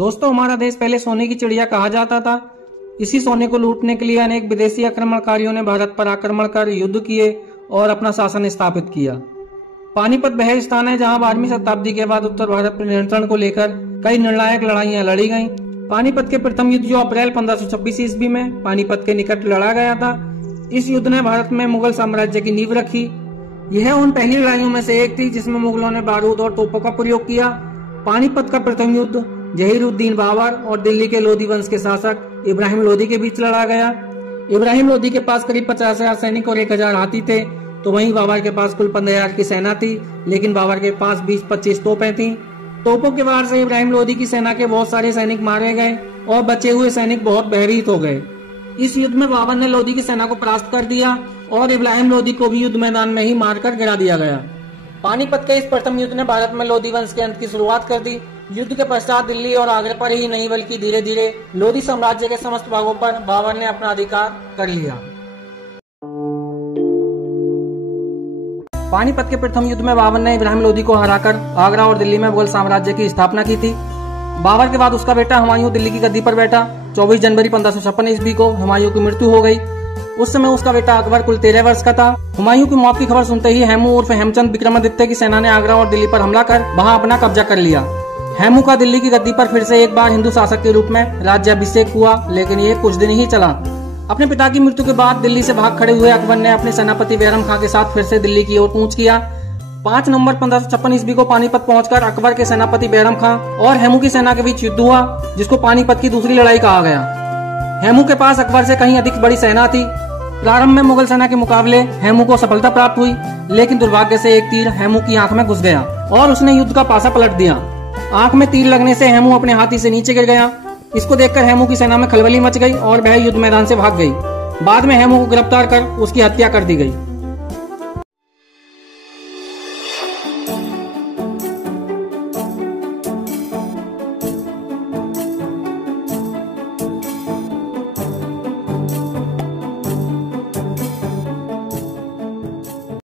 दोस्तों, हमारा देश पहले सोने की चिड़िया कहा जाता था। इसी सोने को लूटने के लिए अनेक विदेशी आक्रमणकारियों ने भारत पर आक्रमण कर युद्ध किए और अपना शासन स्थापित किया। पानीपत वह स्थान है जहां 12वीं शताब्दी के बाद उत्तर भारत पर नियंत्रण को लेकर कई निर्णायक लड़ाइयां लड़ी गईं। पानीपत के प्रथम युद्ध जो अप्रैल 1526 ईस्वी में पानीपत के निकट लड़ा गया था, इस युद्ध ने भारत में मुगल साम्राज्य की नींव रखी। यह उन पहली लड़ाइयों में से एक थी जिसमें मुगलों ने बारूद और तोपों का प्रयोग किया। पानीपत का प्रथम युद्ध जहीरुद्दीन बाबर और दिल्ली के लोधी वंश के शासक इब्राहिम लोधी के बीच लड़ा गया। इब्राहिम लोधी के पास करीब 50,000 सैनिक और 1,000 हाथी थे, तो वहीं बाबर के पास कुल 15,000 की सेना थी, लेकिन बाबर के पास 20-25 तोपें थीं। तोपों के वार से इब्राहिम लोधी की सेना के बहुत सारे सैनिक मारे गए और बचे हुए सैनिक बहुत भयभीत हो गए। इस युद्ध में बाबर ने लोधी की सेना को परास्त कर दिया और इब्राहिम लोधी को भी युद्ध मैदान में ही मारकर गिरा दिया गया। पानीपत के इस प्रथम युद्ध ने भारत में लोधी वंश के अंत की शुरुआत कर दी। युद्ध के पश्चात दिल्ली और आगरा पर ही नहीं बल्कि धीरे धीरे लोधी साम्राज्य के समस्त भागों पर बाबर ने अपना अधिकार कर लिया। पानीपत के प्रथम युद्ध में बाबर ने इब्राहिम लोधी को हराकर आगरा और दिल्ली में मुगल साम्राज्य की स्थापना की थी। बाबर के बाद उसका बेटा हुमायूं दिल्ली की गद्दी पर बैठा। 24 जनवरी 1556 ईस्वी को हुमायूं की मृत्यु हो गई। उस समय उसका बेटा अकबर कुल 13 वर्ष का था। हुमायूं की मौत की खबर सुनते ही हेमू उर्फ हेमचंद विक्रमादित्य की सेना ने आगरा और दिल्ली पर हमला कर वहां अपना कब्जा कर लिया। हेमू का दिल्ली की गद्दी पर फिर से एक बार हिंदू शासक के रूप में राज्याभिषेक हुआ, लेकिन ये कुछ दिन ही चला। अपने पिता की मृत्यु के बाद दिल्ली से भाग खड़े हुए अकबर ने अपने सेनापति बैरम खां के साथ फिर से दिल्ली की ओर कूच किया। 5 नवंबर 1556 ईस्वी को पानीपत पहुंचकर अकबर के सेनापति बैरम खां और हेमू की सेना के बीच युद्ध हुआ, जिसको पानीपत की दूसरी लड़ाई कहा गया। हेमू के पास अकबर से कहीं अधिक बड़ी सेना थी। प्रारंभ में मुगल सेना के मुकाबले हेमू को सफलता प्राप्त हुई, लेकिन दुर्भाग्य से एक तीर हेमू की आंख में घुस गया और उसने युद्ध का पासा पलट दिया। आंख में तीर लगने से हेमू अपने हाथी से नीचे गिर गया। इसको देखकर हेमू की सेना में खलबली मच गई और वह युद्ध मैदान से भाग गई। बाद में हेमू को गिरफ्तार कर उसकी हत्या कर दी गई।